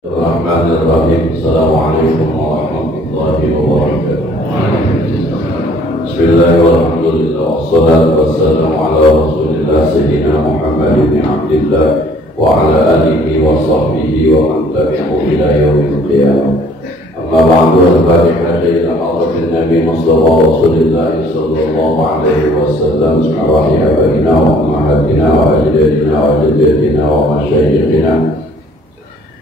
Bismillahirrahmanirrahim. Assalamualaikum warahmatullahi wabarakatuh. Bismillahirrahmanirrahim. Wassalatu wassalamu ala Rasulillah Sayyidina Muhammad ibn Abdillah wa ala alihi wa sahbihi wa man tabi'ahu ila yaumil qiyamah. Amma ba'du, al-Fatihah ila hadratin Nabi Mustafa Rasulillah sallallahu alaihi wasallam wa abaina wa ummahatina wa ajdadina wa jaddatina wa masyayikhina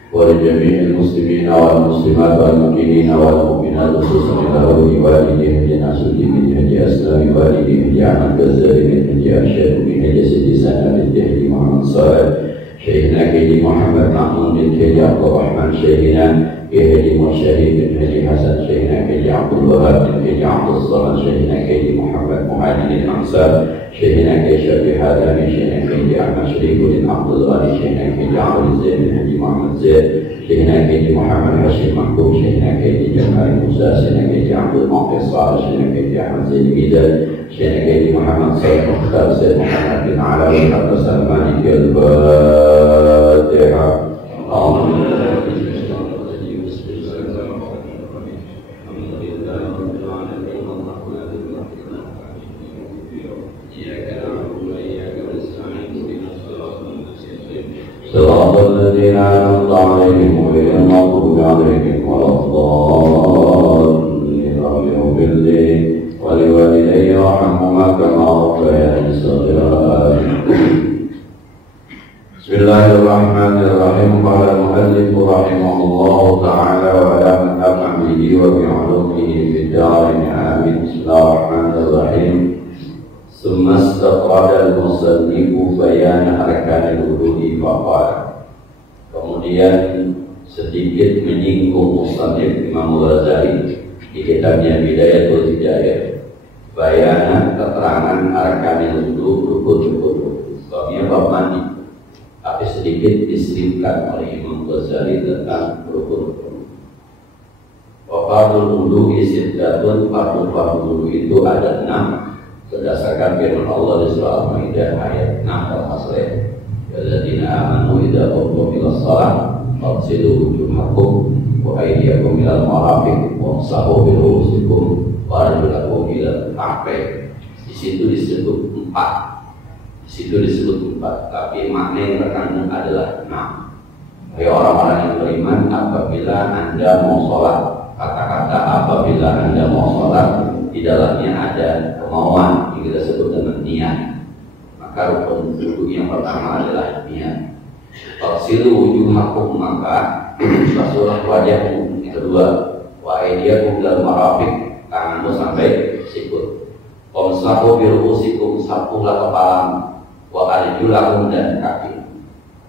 ولجميع المسلمين والمسلمات والمؤمنين والمؤمنات خصوصا له لوالديه لناسل من هدي اسلام والديه لعمل الغزالي من هدي ارشاد من هدي سيدي سنه بنت هدي محمد صالح شيخنا كيدي محمد معمون بن هدي عبد الرحمن شيخنا كيدي مرشدي بن هدي حسن شيخنا كيدي عبد الوهاب بن هدي عبد الصمد شيخنا كيدي محمد معاذ الانصار شيخنا كيشافي حاتمي شيخنا كيدي احمد شريف بن عبد الغني شيخنا كيدي عمرو زين بن هدي محمد زين شيخنا كيدي محمد هاشم محبوب شيخنا كيدي جمال موسى شيخنا كيدي عبد المعطي صالح شيخنا كيدي احمد زين بيدل شيخنا كيدي محمد سيد مختار سيد محمد بن علاوي حتى سلمان في الفاتحه. صراط الذين أنعمت عليهم غير المغضوب عليهم ولا الضالين آمين. ولوالدي وارحمهما كما ربياني صغيرا. بسم الله الرحمن الرحيم. قال المؤلف رحمه الله تعالى وعلى من أفهم به وبعلومه في الدارين آمين. بسم الله الرحمن الرحيم. ثم استطرد المصنف بيان أركان الوضوء فقال. Kemudian sedikit menyinggung musannif Imam Ghazali di kitabnya Bidayatul Hidayah, bayan keterangan arkanil wudu, rukun-rukun babnya bab mandi, tapi sedikit diselipkan oleh Imam Ghazali tentang rukun-rukun. Fardul wudu siddatun, fardul wudu itu ada 6 berdasarkan firman Allah di surah Al-Maidah ayat 6 al-Hasrah. Alladzina amanu idza qumtum ila shalah faghsilu wujuhakum wa aydiyakum ila al-marafiq wamsahu bi ru'usikum wa arjulakum ila al-ka'bayn. Di situ disebut 4. Tapi makna yang terkandung adalah 6. Hai orang-orang yang beriman, apabila Anda mau sholat, kata-kata apabila Anda mau sholat di dalamnya ada kemauan yang kita sebut dengan niat. Maka rukun wudu yang pertama adalah niat. Faghsilu wujuhakum, maka basuhlah wajahmu. Yang kedua, wa aydiyakum ilal marafiq, tanganmu sampai sikut. Wamsahu bi ru'usikum, sapuhlah kepalamu. Wa arjulakum, dan kaki.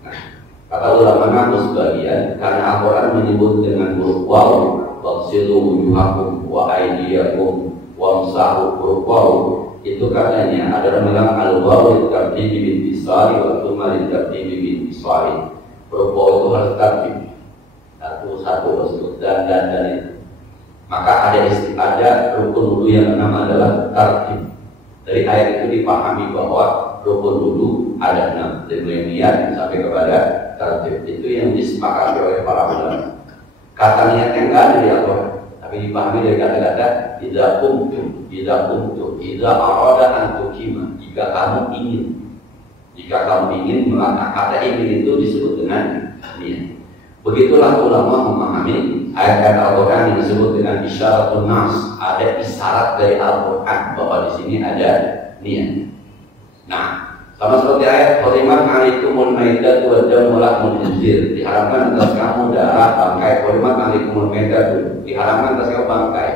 Nah, kata ulama ngaku sebagian karena Al-Quran menyebut dengan huruf waw, faghsilu wujuhakum wa aydiyakum wamsahu huruf waw, itu katanya ada orang bilang al-waw litartibi bintisari wa thumma litartibi bintisari. Huruf waw itu harus tertib satu dan itu. Maka ada rukun wudu yang pertama adalah tertib. Dari ayat itu dipahami bahwa rukun wudu ada 6, dari mulai niat sampai kepada tertib. Itu yang disepakati oleh para ulama. Kata niatnya enggak ada di Al-Quran, tapi dipahami dari kata-kata idza qumtum, idza arada an tuqima, jika kamu ingin melakukan. Kata ingin itu disebut dengan niat. Begitulah ulama memahami ayat Al-Quran yang disebut dengan isyaratun nas. Ada isyarat dari Al-Quran bahwa di sini ada niat. Nah, sama seperti ayat hurimat alaikumul maitatu wad damu lahmul khinzir, diharamkan atas kamu darah bangkai. Hurimat alaikumul maitatu, diharamkan atas kamu bangkai.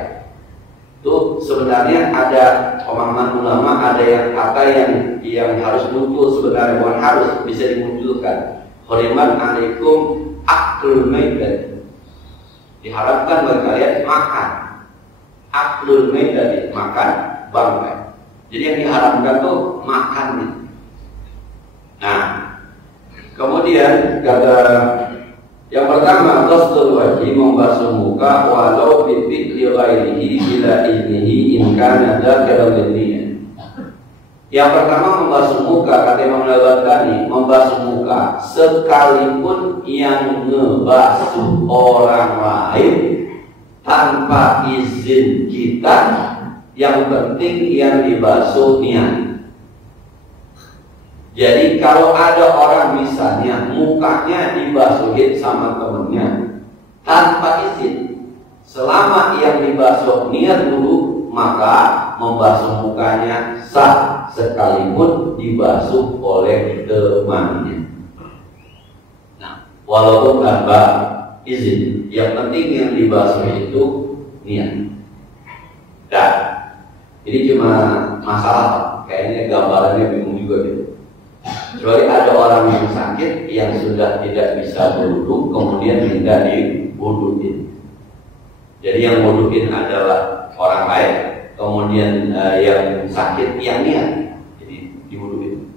Itu sebenarnya ada pemahaman ulama, ada yang kata yang harus muncul sebenarnya, bukan harus, bisa dimunculkan. Hurimat alaikum aklul maitat, diharapkan bagi kalian makan. Aklul maitat, makan bangkai. Jadi yang diharamkan tuh makan nih. Nah, kemudian kata yang pertama, ghusl wajhi, membasuh muka walau bi fi'li ghairihi bila iznihi in kana dzakara lin. Yang pertama membasuh muka, kata Imam Al-Ghazali, membasuh muka sekalipun yang ngebasuh orang lain tanpa izin kita, yang penting yang dibasuh niat. Jadi kalau ada orang misalnya mukanya dibasuhin sama temennya tanpa izin, selama yang dibasuh niat dulu, maka membasuh mukanya sah sekalipun dibasuh oleh temannya. Nah, walaupun tanpa izin, yang penting yang dibasuh itu niat. Dan ini cuma masalah, kayaknya gambarannya bingung juga gitu. Kecuali ada orang yang sakit yang sudah tidak bisa berwudu, kemudian minta diwuduin. Jadi yang wuduin adalah orang lain, kemudian yang sakit yang niat, jadi diwuduin.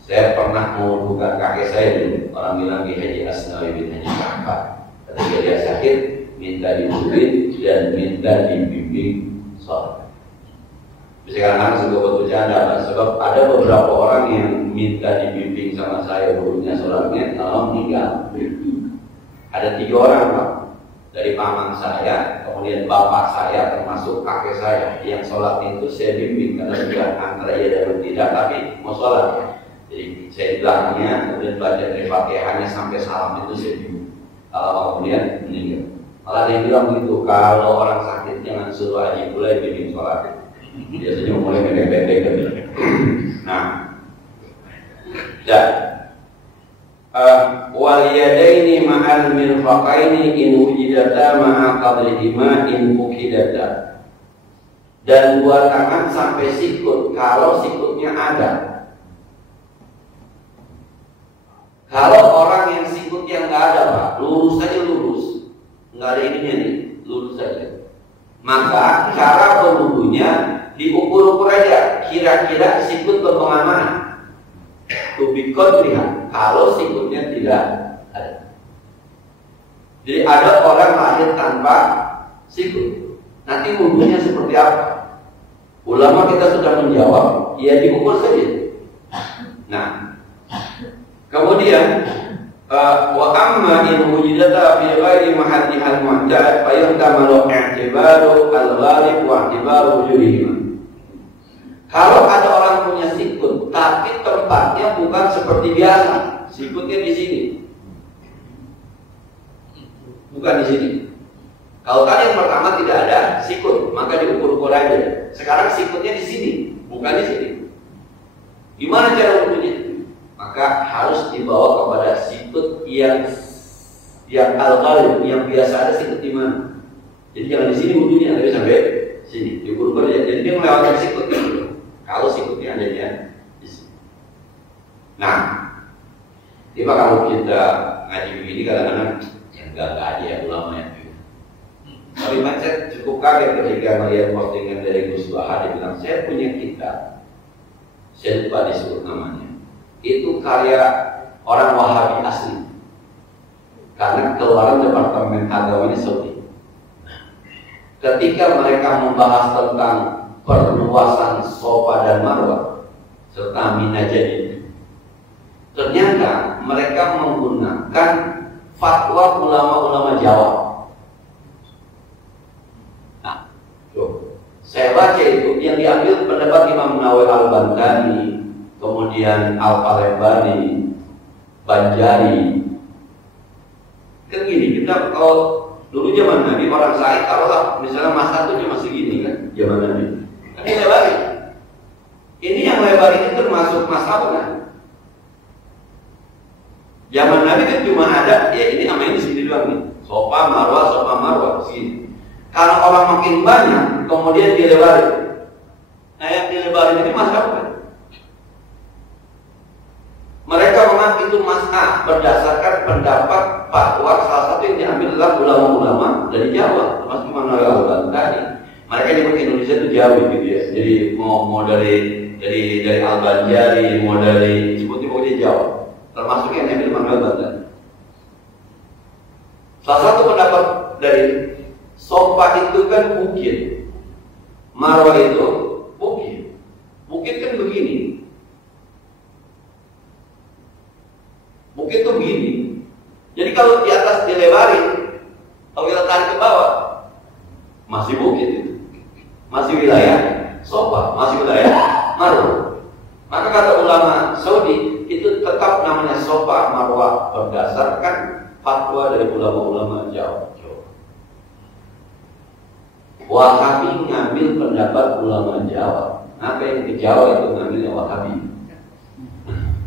Saya pernah mewudukan kakek saya dulu, orang bilang Ki Haji Asnawi bin Haji Ja'far. Ketika dia sakit, minta diwuduin dan minta dibimbing sholat. Sekarang suka buat bercanda, sebab ada beberapa orang yang minta dibimbing sama saya wudunya sholatnya, kalau meninggal. Ada 3 orang Pak, dari paman saya, kemudian bapak saya, termasuk kakek saya, yang sholat itu saya bimbing karena sudah antara iya dan tidak, tapi mau sholat. Jadi saya di belakangnya, kemudian baca dari Fatihahnya sampai salam itu saya bimbing. Kalau kemudian meninggal, malah dia bilang begitu, kalau orang sakit jangan suruh haji pula bimbing sholat. Biasanya mulai pendek-pendek kan. Nah, dan wal yadaini ma'al mirfaqaini in wujidata ma'a qadrihima in fukidata. Dan 2 tangan sampai sikut kalau sikutnya ada. Kalau orang yang sikutnya nggak ada Pak, lurus saja lurus, nggak ada ininya nih, lurus saja. Maka cara berwudunya diukur-ukur aja, kira-kira sikut berkemana. Tubikot lihat, kalau sikutnya tidak ada. Jadi ada orang lahir tanpa sikut, nanti wudunya seperti apa? Ulama kita sudah menjawab, ya diukur saja. Nah, kemudian wa amma in wujidata fi ghairi mahallihal mu'tad fa yuhtamalu i'tibaru al-ghalib wa i'tibaru wujudihima. Kalau ada orang punya sikut, tapi tempatnya bukan seperti biasa, sikutnya di sini, bukan di sini. Kalau tadi yang pertama tidak ada sikut, maka diukur-ukur aja. Sekarang sikutnya di sini, bukan di sini. Gimana cara ukurnya? Maka harus dibawa kepada sikut yang al-ghalib, yang biasa ada sikut di mana. Jadi jangan di sini wudunya, tapi sampai sini diukur-ukur aja. Jadi dia melewati sikut gitu. Kalau sikutnya adanya di sini. Nah, tiba kalau kita ngaji begini kadang-kadang yang enggak aja ya ulama yang begini. Tapi saya cukup kaget ketika melihat postingan dari Gus Bahar, dia bilang saya punya kitab, saya lupa disebut namanya. Itu karya orang Wahabi asli, karena keluaran Departemen Agama ini Saudi. Ketika mereka membahas tentang perluasan Safa dan Marwah serta Mina jadi, ternyata mereka menggunakan fatwa ulama-ulama Jawa. Nah, saya baca itu yang diambil pendapat Imam Nawawi Al-Bantani, kemudian Al-Palembani, Banjari. Kan gini, kita kalau dulu zaman Nabi orang Sa'id, kalau misalnya masa itu cuma segini kan, zaman Nabi. Ini lebar. Ini yang lebar ini termasuk masalah kan? Zaman Nabi kan cuma ada, ya ini namanya di sini doang nih. Safa Marwah sini. Karena orang makin banyak, kemudian dilebarin. Nah yang dilebarin ini masalah kan? Mereka mengaku itu mas'ah berdasarkan pendapat fatwa salah satu yang diambil adalah ulama-ulama dari Jawa, termasuk Imam Nawawi Al-Bantani. Mereka nyebut Indonesia itu Jawi gitu ya. Jadi mau dari Al-Banjari, mau dari sebutnya pokoknya Jawa. Termasuk yang diambil Imam Nawawi Al-Bantani. Salah satu pendapat dari Safa itu kan bukit, Marwah itu bukit. Bukit kan lebarin. Kalau kita tarik ke bawah, masih bukit itu, masih wilayah Sofa, masih wilayah Marwah. Maka kata ulama Saudi itu tetap namanya Sofa Marwah berdasarkan fatwa dari ulama-ulama Jawa. Wahabi ngambil pendapat ulama Jawa. Apa yang ke Jawa itu ngambilnya Wahabi.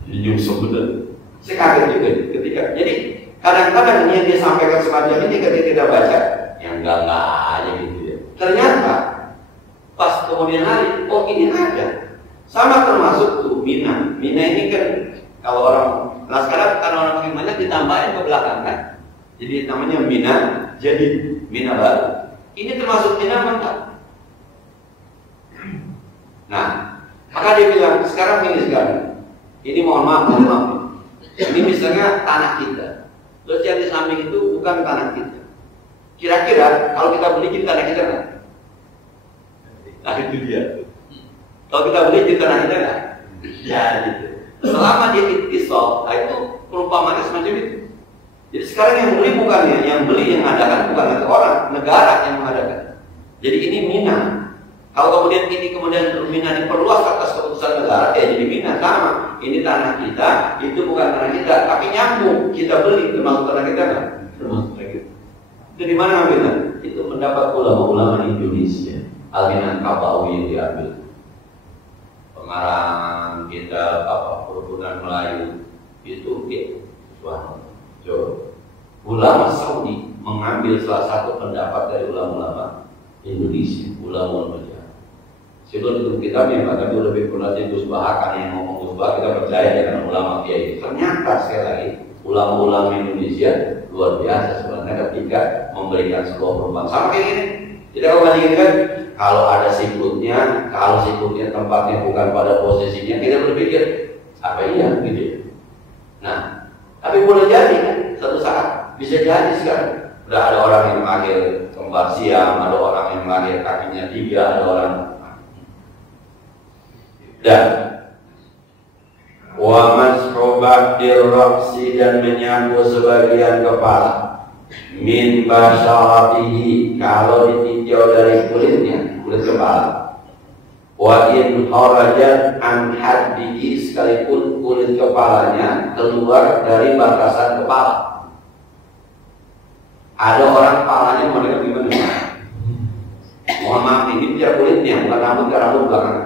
Jujur sebenarnya. Saya kaget juga ketika. Jadi kadang-kadang yang dia sampaikan semacam ini ketika kita baca, yang enggak aja gitu ya. Ternyata pas kemudian hari, oh ini ada. Sama termasuk tuh Mina. Mina ini kan kalau orang, nah sekarang karena orang makin banyak ditambahin ke belakang kan. Jadi namanya Mina, jadi Mina baru. Ini termasuk Mina mantap. Nah, maka dia bilang sekarang ini sekarang. Ini mohon maaf. Ini misalnya tanah kita. Terus yang di samping itu bukan tanah kita. Kira-kira kalau kita beli di tanah kita nggak? Nah itu dia. Kalau kita beli di tanah kita nggak? Ya gitu. Selama dia ittisal, nah itu perumpamannya semacam itu. Jadi sekarang yang beli bukannya, yang beli yang mengadakan bukan orang, negara yang mengadakan. Jadi ini Mina. Kalau kemudian ini Mina diperluas atas keputusan negara, ya jadi Mina sama. Ini tanah kita, itu bukan tanah kita, tapi nyambung. Kita beli termasuk tanah kita kan? Termasuk tanah kita. Itu di mana Mina? Itu pendapat ulama-ulama Indonesia. Al-Minan Kabawi yang diambil. Pengarang kita perhubungan Melayu itu ulama Saudi mengambil salah satu pendapat dari ulama-ulama Indonesia, ulama-ulama Jawa. Sebelum itu kita memang tapi lebih pernah Gus Bahar yang ngomong Gus Bahar, kita percaya dengan ulama kiai. Ternyata sekali lagi ulama-ulama Indonesia luar biasa sebenarnya ketika memberikan sebuah perumpamaan sama kayak gini. Tidak kalau bandingkan kalau ada sikutnya, kalau sikutnya tempatnya bukan pada posisinya, kita berpikir apa iya gitu. Nah, tapi boleh jadi kan satu saat bisa jadi sekarang udah ada orang yang lahir kembar siam, ada orang yang lahir kakinya 3, ada orang dan wa mashubatil raqsi dan menyapu sebagian kepala min basyaratihi kalau ditinjau dari kulitnya, kulit kepala. Wa in kharajat an haddihi sekalipun kulit kepalanya keluar dari batasan kepala. Ada orang kepalanya mereka gimana? Mohon maaf ini bicara kulitnya, bukan rambut ke rambut belakang.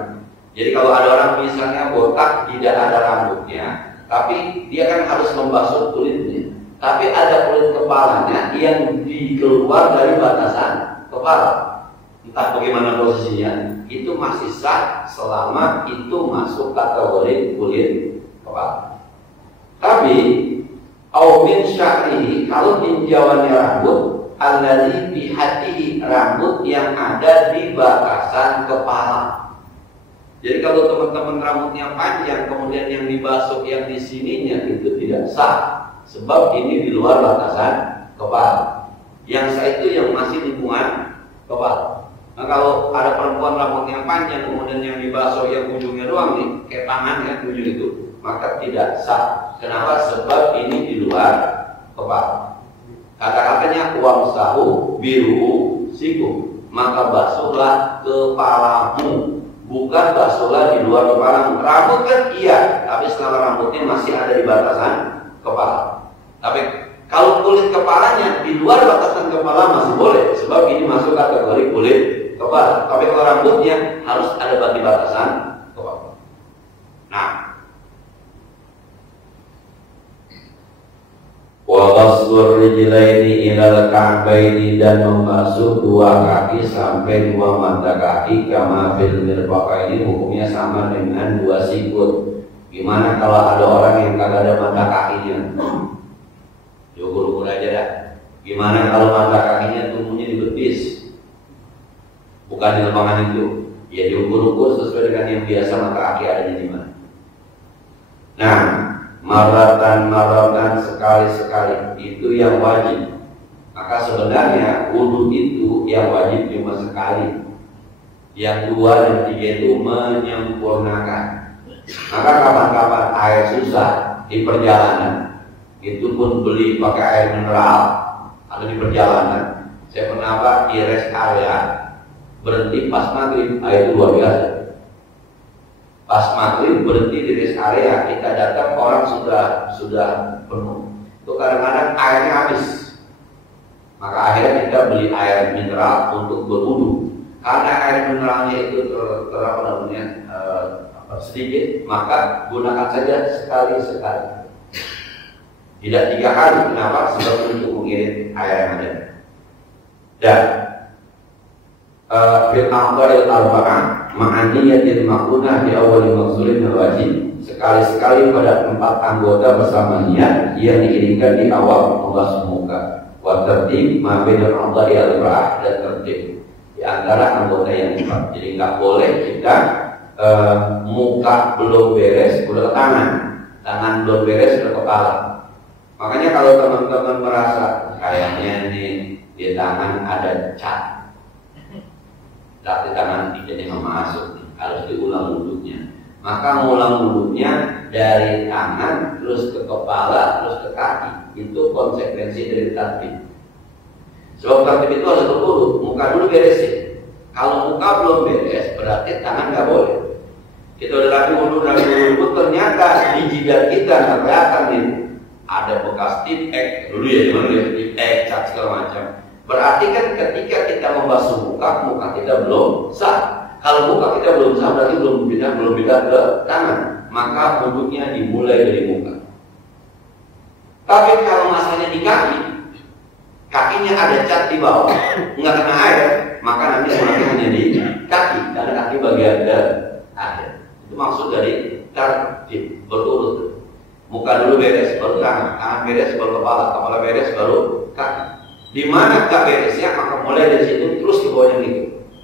Jadi kalau ada orang misalnya botak tidak ada rambutnya, tapi dia kan harus membasuh kulitnya. Tapi ada kulit kepalanya yang dikeluar dari batasan kepala. Entah bagaimana posisinya, itu masih sah selama itu masuk kategori kulit kepala. Tapi min sya'rihi kalau tinjauannya rambut, alladzi bi hatihi rambut yang ada di batasan kepala. Jadi kalau teman-teman rambutnya panjang kemudian yang dibasuh yang di sininya itu tidak sah. Sebab ini di luar batasan kepala. Yang sah itu yang masih lingkungan kepala. Nah kalau ada perempuan rambutnya panjang kemudian yang dibasuh yang ujungnya doang nih, kayak tangan ya ujung itu, maka tidak sah. Kenapa? Sebab ini di luar kepala. Kata-katanya uang sahu biru siku, maka basuhlah kepalamu, bukan basuhlah di luar kepalamu. Rambut kan iya, tapi selama rambutnya masih ada di batasan kepala. Tapi kalau kulit kepalanya di luar batasan kepala masih boleh, sebab ini masuk kategori kulit kepala. Tapi kalau rambutnya harus ada di batasan kepala. Nah, wa ghaslur rijlaini ilal ka'baini dan membasuh dua kaki sampai dua mata kaki kama fil mirfaqaini, hukumnya sama dengan dua sikut. Gimana kalau ada orang yang kagak ada mata kakinya? Ukur-ukur aja dah. Gimana kalau mata kakinya tumbuhnya di betis? Bukan di lembangan itu. Ya diukur-ukur sesuai dengan yang biasa mata kaki adanya di mana. Nah, maratan sekali-sekali itu yang wajib. Maka sebenarnya wudu itu yang wajib cuma sekali. Yang 2 dan 3 itu menyempurnakan. Maka kapan-kapan air susah di perjalanan, itu pun beli pakai air mineral, atau di perjalanan. Saya pernah di rest area berhenti pas maghrib, itu luar biasa. Pas maghrib berhenti di rest area, kita datang orang sudah penuh. Itu kadang-kadang airnya habis. Maka akhirnya kita beli air mineral untuk berwudu. Karena air mineralnya itu sedikit, maka gunakan saja sekali-sekali. Tidak 3 kali. Kenapa? Sebab untuk mengirit air yang ada. Dan fil aqdal arba'ah ma'aniyatil maqunah di awal maqsulin wajib. Sekali-sekali pada 4 anggota bersama niat yang diinginkan di awal membasuh muka. Wa tertib ma bainal a'dha'i arba'ah, dan tertib di antara anggota yang 4. Jadi nggak boleh kita muka belum beres udah ke tangan belum beres udah ke kepala. Makanya kalau teman-teman merasa kayaknya ini di tangan ada cat, di tangan tidak masuk, harus diulang wudhunya. Maka ngulang wudhunya dari tangan terus ke kepala terus ke kaki, itu konsekuensi dari tertib. Sebab tertib itu harus berurut, muka dulu beresin. Kalau muka belum beres berarti tangan nggak boleh. Kita udah rapi wudhu, ternyata di jidat kita kelihatan nih ada bekas tipek dulu ya, gimana ya, tipek, cat segala macam. Berarti kan ketika kita membasuh muka kita belum sah. Kalau muka kita belum sah berarti belum pindah ke tangan. Maka wudhunya dimulai dari muka. Tapi kalau masalahnya di kaki, kakinya ada cat di bawah, nggak kena air, maka nanti hanya di kaki, karena kaki bagian akhir. Itu maksud dari tertib, berurut. Muka dulu beres, baru tangan beres, baru kepala beres, baru kaki. Di mana tak beresnya, maka mulai dari situ terus ke bawahnya gitu.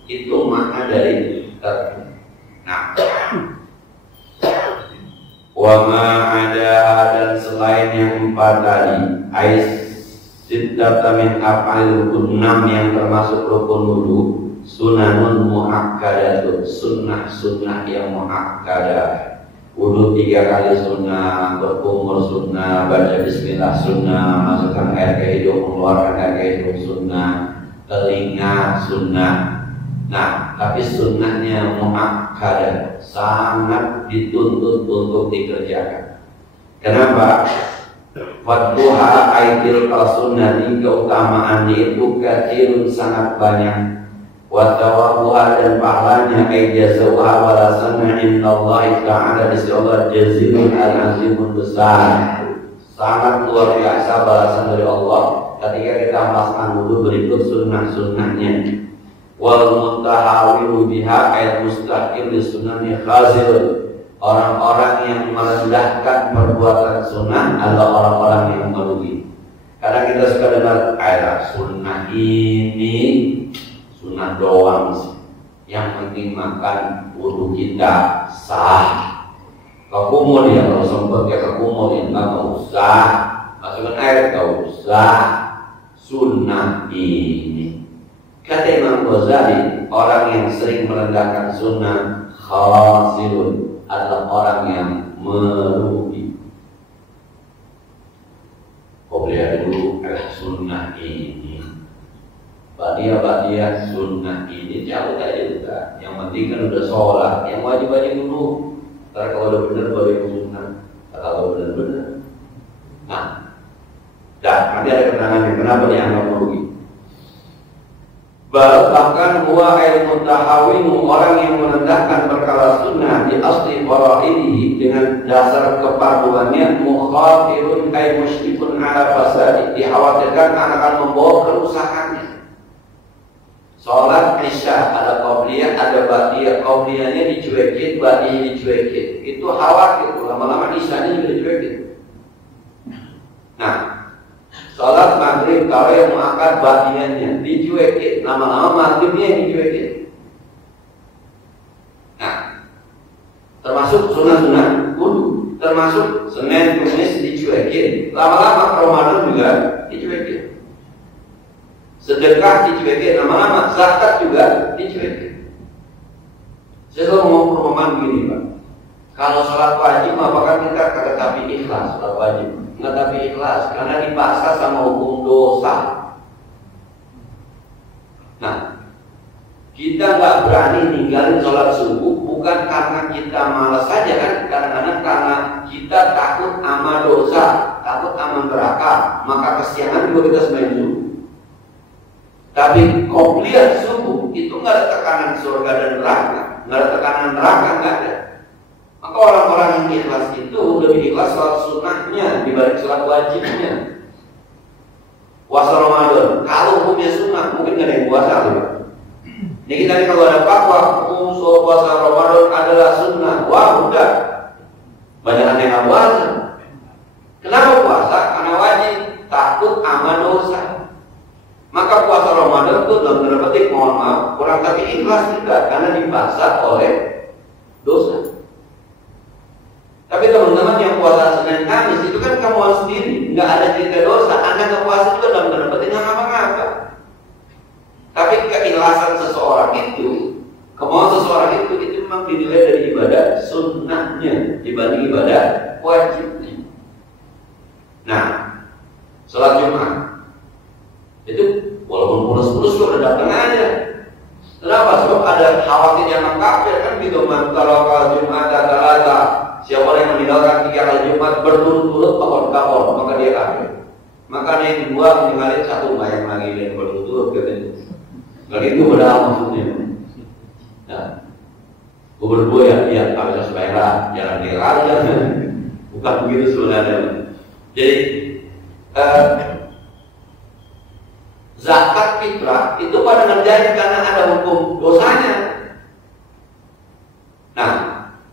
Itu makna dari tertib. Nah, wa ma ada, dan selain yang 4 tadi, ais sittata min af'al rukun 6 yang termasuk rukun wudu, sunanun muakkadatun, sunnah yang muakkadah. Wudu 3 kali sunnah, berkumur sunnah, baca bismillah sunnah, masukkan air ke hidung, mengeluarkan air ke hidung sunnah, telinga sunnah. Nah, tapi sunnahnya muakkadah, sangat dituntut untuk dikerjakan. Kenapa? Wadduha aitil sunnati, keutamaannya itu kathirun, sangat banyak. Watawabuha, dan pahalanya aijazauha walasanna innallahi ta'ala, di sisi Allah jazilun al-azimun, besar, sangat luar biasa balasan dari Allah ketika kita melaksanakan wudu berikut sunnah-sunnahnya. Wal mutahawilu biha ayat mustaqim di sunnahnya khazir, orang-orang yang merendahkan perbuatan sunnah adalah orang-orang yang merugi. Karena kita suka dengar ayat sunnah ini sunnah doang sih, yang penting makan wudu kita sah. Kekumur ya, kalau sempat ya kekumur ya, nggak usah masukkan air, nggak usah. Sunnah ini, kata Imam Ghazali, orang yang sering merendahkan sunnah khasirun, adalah orang yang merugi. Kau lihat dulu sunnah ini, Badiah sunnah ini jauh aja juga. Yang penting kan udah sholat, yang wajib-wajib dulu. Ntar kalau udah bener baru yang sunnah. Kalau bener-bener, nah, nanti ada keterangannya kenapa dianggap merugi. Bahkan huwa al-mutahawinu, orang yang merendahkan perkara sunnah di asli fara'idihi, dengan dasar kepaduannya, mukhatirun ay musyrikun ala fasadi, dikhawatirkan akan membawa kerusakannya. Sholat isya ada qabliyah, ada ba'diyah. Qabliyahnya dicuekin, ba'diyahnya dicuekin. Itu khawatir, lama-lama isyanya juga dicuekin. Nah, sholat maghrib kalau yang mengangkat ba'diyahnya dicuekin, lama-lama maghribnya yang dicuekin. Nah, termasuk sunnah-sunnah wudu, termasuk Senin Kamis dicuekin, lama-lama Ramadan juga dicuekin. Sedekah dicuekin, lama-lama zakat juga dicuekin. Saya selalu mau perumpamaan begini, Pak. Kalau sholat wajib, apakah kita kagak tapi ikhlas sholat wajib? Nggak tapi ikhlas, karena dipaksa sama hukum dosa. Nah, kita nggak berani ninggalin sholat subuh bukan karena kita malas saja kan, kadang-kadang karena kita takut sama dosa, takut sama neraka, maka kesiangan juga kita sembahyang subuh. Tapi qobliyah subuh itu nggak ada tekanan surga dan neraka, nggak ada tekanan neraka, nggak ada. Maka orang-orang yang ikhlas itu lebih ikhlas sholat sunnahnya dibanding sholat wajibnya. Puasa Ramadan, kalau hukumnya sunnah, mungkin nggak ada yang puasa. Ini kita nih kalau ada fatwa, puasa Ramadan adalah sunnah, wah udah, banyak yang nggak puasa. Kenapa puasa? Karena wajib, takut sama dosa. Maka puasa Ramadan itu dalam tanda petik, mohon maaf, kurang tapi ikhlas tidak, karena dipaksa oleh dosa. Tapi teman-teman yang puasa Senin Kamis itu kan kamu sendiri, nggak ada cerita dosa. Anda nggak puasa juga dalam tanda petik nggak ngapa-ngapa. Tapi keikhlasan seseorang itu, kemauan seseorang itu memang dinilai dari ibadah sunnahnya dibanding ibadah wajibnya. Nah, sholat Jumat itu walaupun mulus-mulus udah datang aja. Kenapa? Sebab ada khawatir yang kafir kan gitu. Kalau Jumat ada siapa yang meninggalkan 3 kali Jumat berturut-turut tahun-tahun, maka dia kafir. Maka ada yang kedua meninggalkan 1 bayang lagi yang berturut-turut katanya. Kalau itu padahal maksudnya. Nah, gue berdua ya kami harus bayar, jangan tinggal aja. Bukan begitu sebenarnya. Jadi zakat fitrah itu pada ngerjain karena ada hukum dosanya. Nah,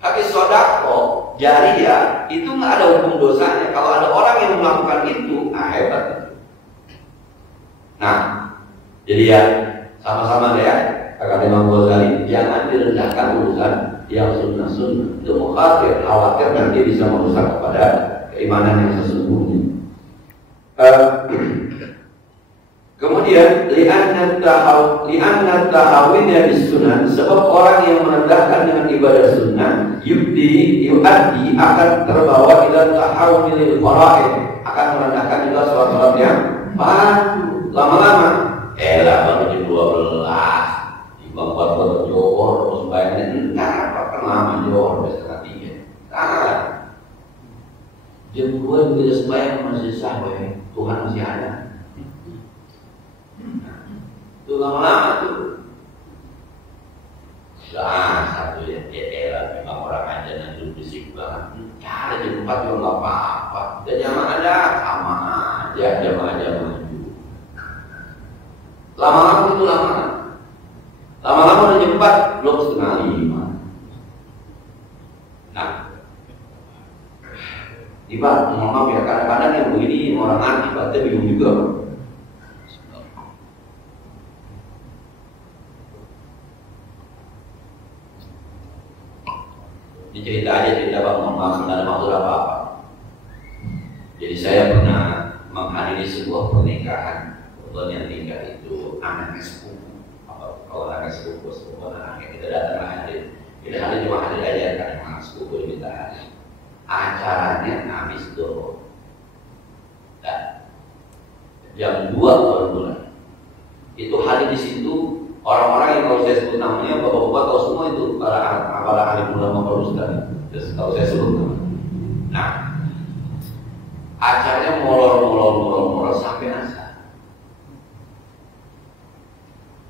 tapi sodako jariyah itu nggak ada hukum dosanya. Kalau ada orang yang melakukan itu, hebat. Nah, jadi ya sama-sama deh ya, kata Imam Ghazali, jangan direndahkan urusan yang sunnah-sunnah. Itu khawatir nanti bisa merusak kepada keimanan yang sesungguhnya. Kemudian li'anna tahawinnya bis-sunnah, sebab orang yang merendahkan dengan ibadah sunnah yuaddi akan terbawa ila tahawunil fara'id, akan merendahkan juga sholat-sholat yang fardu. Lama-lama baru jam 12 di bangkuan buat johor terus bayangnya entar apa lama johor biasa 3 jam 2 juga sembahyang masih sah, Tuhan masih ada. Itu lama-lama tuh satu ya memang orang aja nanti bisik banget. Cara jam 4 juga nggak apa-apa. Dan jamaah ada sama aja, jamaah maju. Lama-lama itu lama-lama udah jam 4 belum 4:30. Nah, tiba mohon maaf ya, kadang-kadang yang begini orang ngerti, berarti bingung juga. Ini cerita aja, cerita Bang, mohon maaf, nggak ada maksud apa-apa. Jadi saya pernah menghadiri sebuah pernikahan. Kebetulan yang nikah itu anaknya sepupu. Kalau anaknya sepupu anaknya kita datang hadir. Kita hadir cuma hadir aja karena anak sepupu kita hadir. Acaranya habis doang. Dan jam 2 baru mulai. Itu hadir di situ orang-orang yang kalau saya sebut namanya, bapak-bapak tahu semua itu para ahli ulama para ustaz. Terus kalau saya sebut namanya. Nah, acaranya molor sampai asar.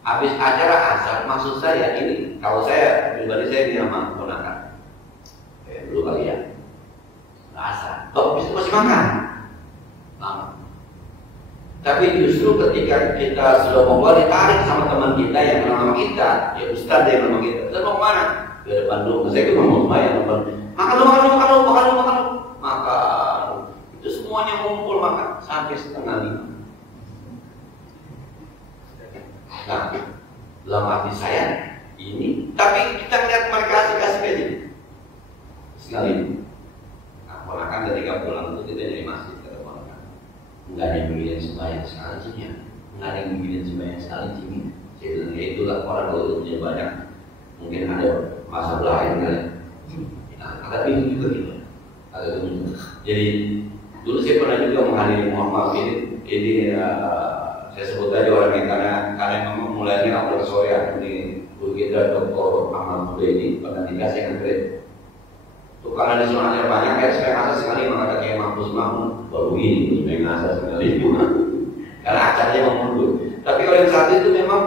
Habis acara asar, maksud saya ini, kalau saya pribadi saya tidak menggunakan dulu kali ya asar. Habis itu masih makan lama. Tapi justru ketika kita sudah mau ditarik sama teman kita yang nama kita, ya ustaz yang nama kita, kita mau kemana? Ke depan dulu. Saya itu mau sembahyang makan. Itu semuanya ngumpul makan sampai 4:30. Nah, dalam hati saya ini, tapi kita lihat mereka asik-asik aja sekali. Nah, ponakan ketika pulang itu kita dari masjid kata ponakan, nggak ada yang bikin sembahyang sekali sih ya, nggak ada yang bikin sembahyang sekali sih. Saya bilang ya itulah orang kalau punya banyak, mungkin ada masa lain kali. Nah, agak bingung juga gitu, agak bingung. Jadi dulu saya pernah juga menghadiri, mohon maaf ini saya sebut aja orang yang karena memang mulainya muda ini pernah dikasih yang keren. Tuh karena di sunatnya banyak, kayak supaya ngasah sekali mengatakan kayak mampus baru ini supaya ngasah sekali. Karena acaranya mau mundur. Tapi kalau yang satu itu memang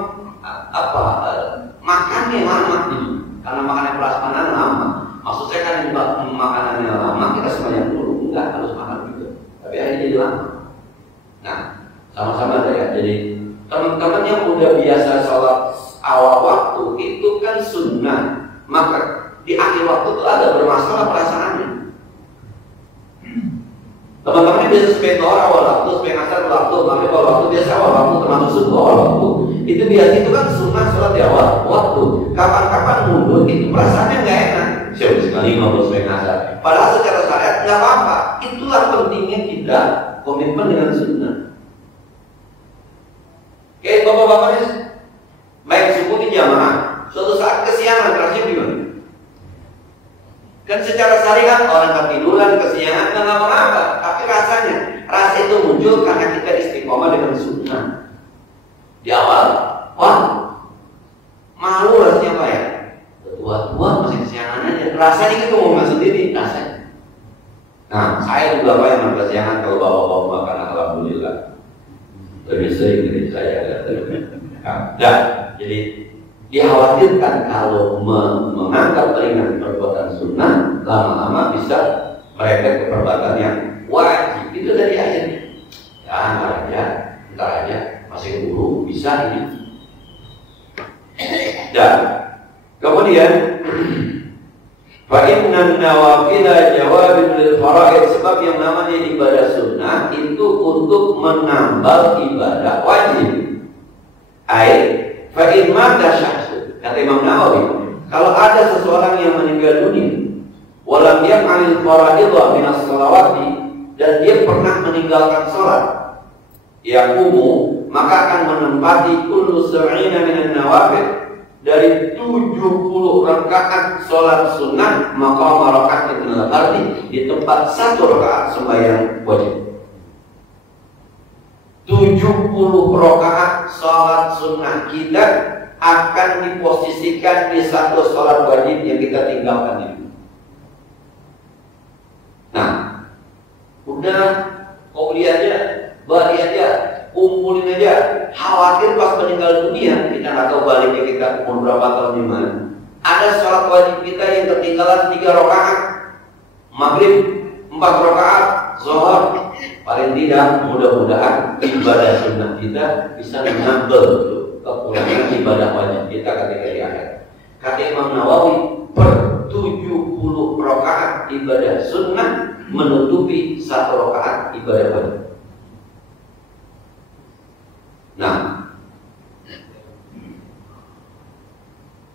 makannya lama gitu. Karena makannya prasmanan lama. Maksud saya kan makanannya lama, kita semuanya dulu enggak harus makan juga. Tapi akhirnya jadi lama. Nah, sama-sama ya. Jadi teman-teman yang udah biasa sholat awal waktu itu kan sunnah. Maka di akhir waktu itu ada bermasalah perasaannya. Teman-teman biasa sepeda awal waktu, sepeda asar waktu, tapi awal waktu biasa awal waktu termasuk subuh awal waktu. Itu biasa itu kan sunnah sholat di awal waktu. Kapan-kapan mundur itu perasaannya nggak enak. Siapa sekali ngobrol sepeda asar. Padahal secara syariat nggak apa-apa. Itulah pentingnya kita komitmen dengan sunnah. Kayak bapak-bapak ini baik subuh di jamaah. Suatu saat kesiangan rasanya gimana? Kan secara syariat orang ketiduran, kesiangan nggak ngapa-ngapa. Tapi rasanya rasa itu muncul karena kita istiqomah dengan sunnah. Di awal, wah malu rasanya apa ya? Tua-tua masih kesiangan aja. Rasanya kita ngomong sendiri rasanya. Nah, saya juga apa yang kesiangan kalau bawa-bawa makan alhamdulillah. Lebih sering dari saya. Nah, jadi dikhawatirkan kalau menganggap ringan perbuatan sunnah, lama-lama bisa mereka ke perbuatan yang wajib. Itu dari akhirnya. Ya, ntar aja, masih keburu, bisa ini. Dan kemudian, fa'innan nawafila jawabin lil fara'id, sebab yang namanya ibadah sunnah itu untuk menambal ibadah wajib. Fa'in mata syahsu, kata Imam Nawawi, kalau ada seseorang yang meninggal dunia, walam yaf'alil fara'idha minas sholawati, dan dia pernah meninggalkan sholat yang umum, maka akan menempati kullu sab'ina minan nawafil, dari 70 rakaat sholat sunnah, maka rakaat minal fardhi, di tempat 1 rakaat sembahyang wajib. 70 rakaat sholat sunnah kita akan diposisikan di 1 sholat wajib yang kita tinggalkan ini. Nah, udah kau lihat aja, balik aja, kumpulin aja. Khawatir pas meninggal dunia kita nggak tahu baliknya kita umur berapa tahun di mana. Ada sholat wajib kita yang ketinggalan 3 rakaat, maghrib 4 rakaat, zuhur. Paling tidak mudah-mudahan ibadah sunnah kita bisa menambal kekurangan ibadah wajib kita ketika di akhir. Kata Imam Nawawi, per 70 rakaat ibadah sunnah menutupi 1 rakaat ibadah wajib. Nah,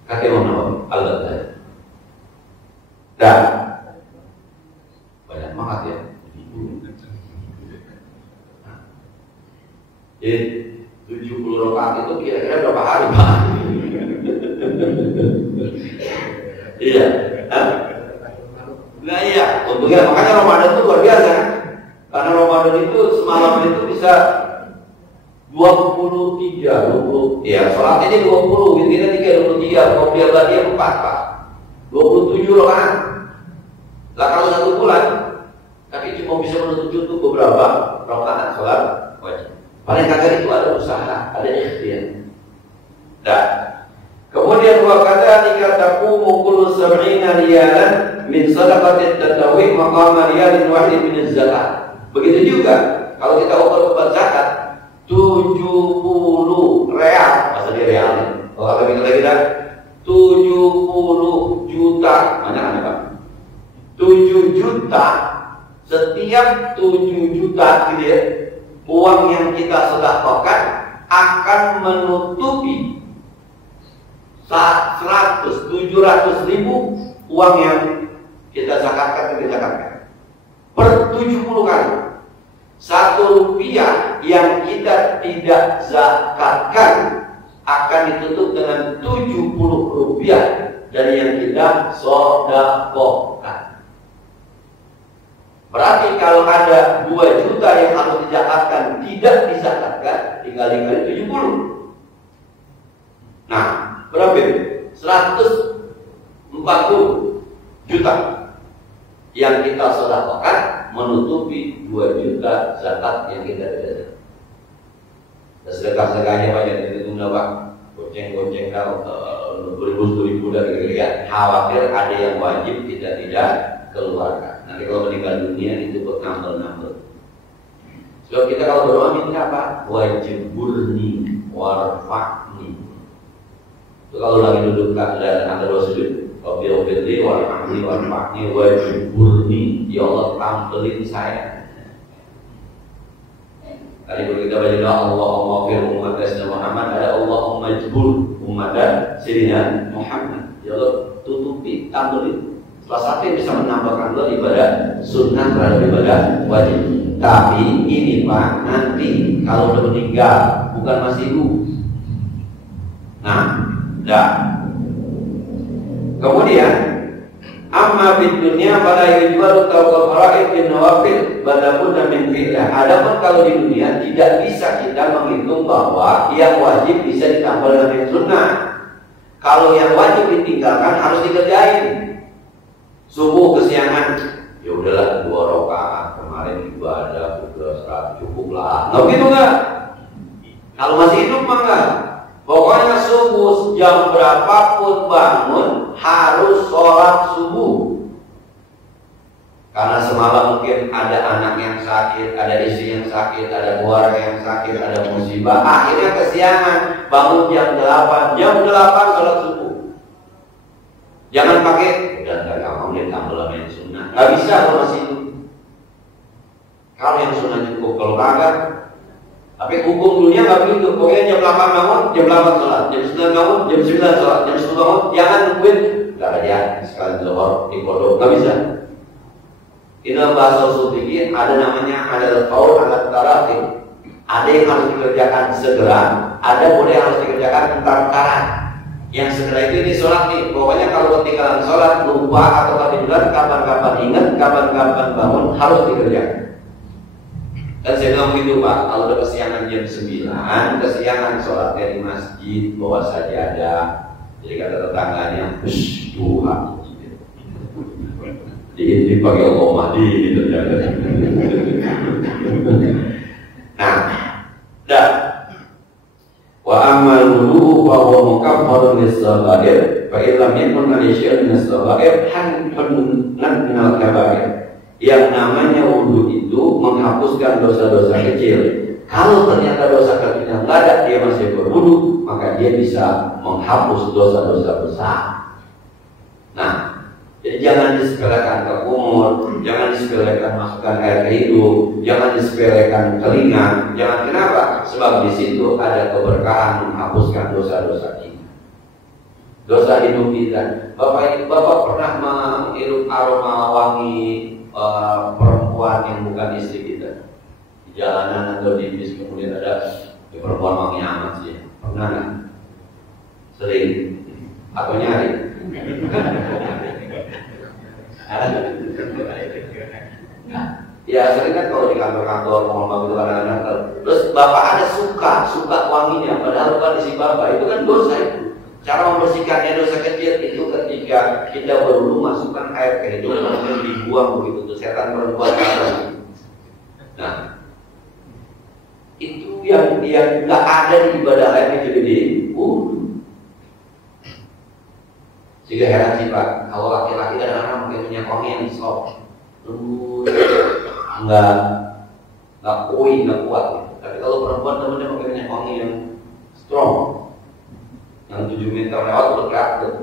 kata Imam Nawawi, al-Ghazali. Dan banyak banget ya. Jadi 70 rakaat itu kira-kira berapa hari, Pak? Iya. Nah iya, untungnya makanya Ramadan itu luar biasa. Karena Ramadan itu semalam itu bisa 23, 20. Ya, sholat ini 20, witirnya 23, kalau dia lagi 4, Pak. 27 rakaat. Lah kalau 1 bulan, tapi cuma bisa menutup beberapa rakaat sholat wajib. Paling kagak itu ada usaha, ada ikhtiar. Dan kemudian wa kadzalika taqumu kullu 70 riyalan min shadaqatit tatawwi maqama riyalin wahid min az-zakat. Begitu juga kalau kita ukur zakat 70 real, masa di real. Kalau kita 70 juta, banyak kan Pak? 7 juta, setiap 7 juta gitu ya, uang yang kita sedekahkan akan menutupi 700 ribu uang yang kita zakatkan. Per 70 kali. 1 rupiah yang kita tidak zakatkan akan ditutup dengan 70 rupiah dari yang kita sedekahkan. Berarti kalau ada 2 juta yang harus dizakatkan, tidak dizakatkan, tinggal dikali 70. Nah, berapa itu? 100 40 juta yang kita sedekahkan menutupi 2 juta zakat yang kita tidak. Sedekah-sedekahnya banyak ditunda Pak, goceng-goceng kalau 2000 dan kira-kira khawatir ada yang wajib kita tidak keluarkan. Nanti kalau meninggal dunia itu buat nambel-nambel. Sebab kita kalau berdoa minta apa? Wajibulni warfa'ni. Itu kalau lagi duduk ada dua sujud, Rabbil warhamni warfa'ni wajibulni. Ya Allah tampilin saya. Tadi kalau kita baca Allahumma fir umat Sayyidina Muhammad, ada Allahumma jbul umat Sayyidina Muhammad. Ya Allah tutupi, tampilin. Salah satu yang bisa menambahkan dua ibadah sunnah terhadap ibadah wajib. Tapi ini Pak, nanti kalau udah meninggal bukan masih hidup. Nah, dah. Kemudian amma fid dunya fala yujbaru tawqaf fara'id bin nawafil badabun min fi'lah. Adapun kalau di dunia tidak bisa kita menghitung bahwa yang wajib bisa ditambah dengan sunnah. Kalau yang wajib ditinggalkan harus dikerjain. Subuh kesiangan, ya udahlah 2 rakaat kemarin ibadah sudah cukup lah. Nggak gitu nggak? Kalau masih hidup mah nggak. Pokoknya subuh jam berapapun bangun harus sholat subuh. Karena semalam mungkin ada anak yang sakit, ada istri yang sakit, ada keluarga yang sakit, ada musibah. Akhirnya kesiangan, bangun jam 8 sholat subuh. Jangan pakai udah nggak gampang deh tambah yang sunnah. Nggak bisa kalau masih hidup. Kalau yang sunnah cukup, kalau kagak. Tapi hukum dunia nggak begitu. Pokoknya jam 8 bangun, jam 8 sholat, jam 9 bangun, jam 9 sholat, jam 10 bangun. Jangan nungguin nggak ada sekali zuhur di pondok, nggak bisa. Ini dalam bahasa usul fikih ada namanya al-qaul al-tarakhir. Ada yang harus dikerjakan segera, ada boleh yang harus dikerjakan entar-entaran. Yang segera itu ini sholat nih. Pokoknya kalau ketinggalan sholat, lupa atau ketiduran, kapan-kapan ingat, kapan-kapan bangun harus dikerjakan. Dan saya bilang begitu Pak, kalau udah kesiangan jam 9, kesiangan sholatnya di masjid, bawa sajadah. Jadi kata tetangganya, Tuhan. Jadi pakai Allah Mahdi gitu ya. Nah, dah. Wa amal wudu fa huwa mukaffarun lis-saghair fa illam yakun al-syai' min as-saghair hanfun min al-kaba'ir. Yang namanya wudu itu menghapuskan dosa-dosa kecil. Kalau ternyata dosa kecilnya nggak ada, dia masih berwudu, maka dia bisa menghapus dosa-dosa besar. Nah, jadi jangan disepelekan ke kumur, jangan disepelekan masukkan air ke hidung, jangan disepelekan telinga, jangan kenapa? Sebab di situ ada keberkahan menghapuskan dosa-dosa kita. Dosa hidup kita. Bapak pernah menghirup aroma wangi perempuan yang bukan istri kita di jalanan atau di bis, kemudian ada perempuan wangi amat sih? Pernah nggak? Sering? Atau nyari? Ya sering kan kalau di kantor-kantor ngomong gitu kadang-kadang. Terus bapak ada suka wanginya, padahal bukan isi bapak. Itu kan dosa itu. Cara membersihkannya dosa kecil itu ketika kita berwudu masukkan air ke hidung kemudian dibuang begitu tuh setan perempuan lagi. Nah, itu yang nggak ada di ibadah lain kecuali di wudu. Sehingga heran sih Pak, kalau laki-laki kadang-kadang pakai minyak wangi yang soft, nggak kuat gitu. Tapi kalau perempuan temennya pakai minyak wangi yang strong, yang 7 meter lewat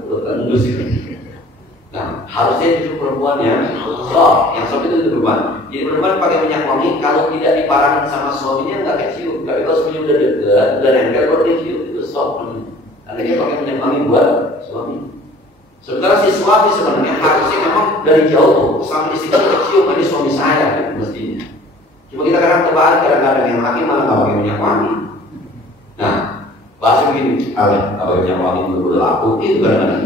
berendus itu. Nah, harusnya itu perempuan yang soft itu perempuan. Jadi perempuan pakai minyak wangi kalau tidak diparangin sama suaminya nggak kecium. Tapi kalau suaminya udah dekat, udah nempel baru dicium, itu soft. Karena dia pakai minyak wangi buat suami. Sementara si suami sebenarnya harusnya memang dari jauh tuh sama di situ kecium, ini suami saya mestinya. Cuma kita kadang-kadang yang laki malah nggak pakai minyak wangi. Nah, bahasa begini, apa minyak wangi itu berlaku itu kadang-kadang.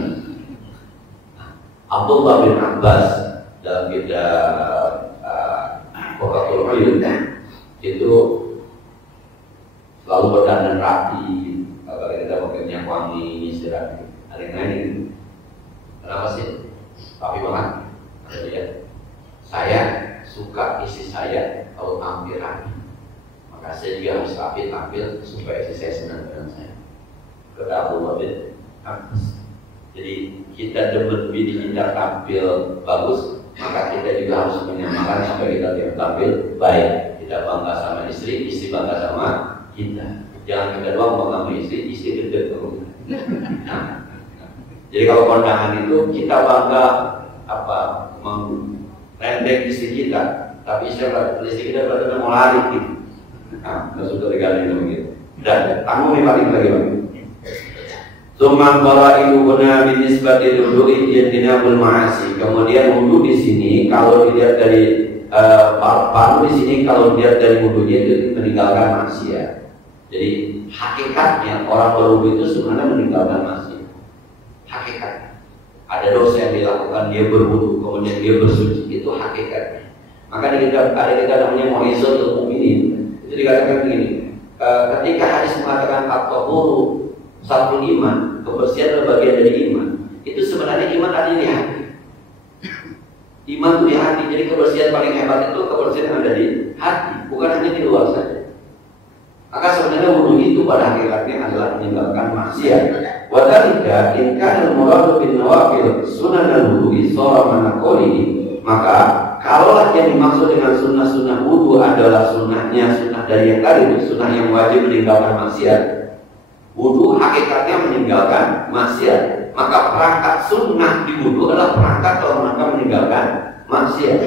Abdullah bin Abbas dalam kitab Qurratul Uyun itu selalu berdandan rapi. Kalau kita pakai minyak wangi istirahat, ada yang lain Kenapa sih? Rapi banget. Kata dia, saya suka istri saya kalau tampil rapi. Maka saya juga harus rapi tampil supaya istri saya senang dengan saya. Kata Abdullah bin Abbas. Jadi kita demen bini kita tampil bagus, maka kita juga harus menyamakan supaya kita tampil baik. Kita bangga sama istri, istri bangga sama kita. Jangan kita doang bangga sama istri, istri gede terus. Nah, jadi kalau kondangan itu kita bangga merendek istri kita, tapi istri kita berarti mau lari gitu. Nah, nggak suka legalnya begitu. Dan tanggung nih lagi bang. Tsumma qara'u huna binisbati wudu'i yatinabul ma'asi. Kemudian wudu di sini kalau dilihat dari palu di sini kalau dilihat dari wudunya itu meninggalkan maksiat. Jadi hakikatnya orang berwudu itu sebenarnya meninggalkan maksiat. Hakikatnya ada dosa yang dilakukan dia berwudu kemudian dia bersuci, itu hakikatnya. Maka ada namanya mau'izatul mu'minin. Itu dikatakan begini, ketika hadis mengatakan at-tahuru satrul iman, kebersihan adalah bagian dari iman. Itu sebenarnya iman ada di hati. Iman itu di hati. Jadi kebersihan paling hebat itu kebersihan yang ada di hati, bukan hanya di luar saja. Maka sebenarnya wudu itu pada hakikatnya adalah meninggalkan maksiat. Wa dzalika in kana al-muradu bin nawafil sunan al-wudu'i sara manaqoli. Maka kalaulah yang dimaksud dengan sunnah-sunnah wudu adalah sunnahnya sunnah dari yang tadi, sunnah yang wajib meninggalkan maksiat. Wudu hakikatnya meninggalkan maksiat. Maka perangkat sunnah di wudu adalah perangkat dalam rangka meninggalkan maksiat.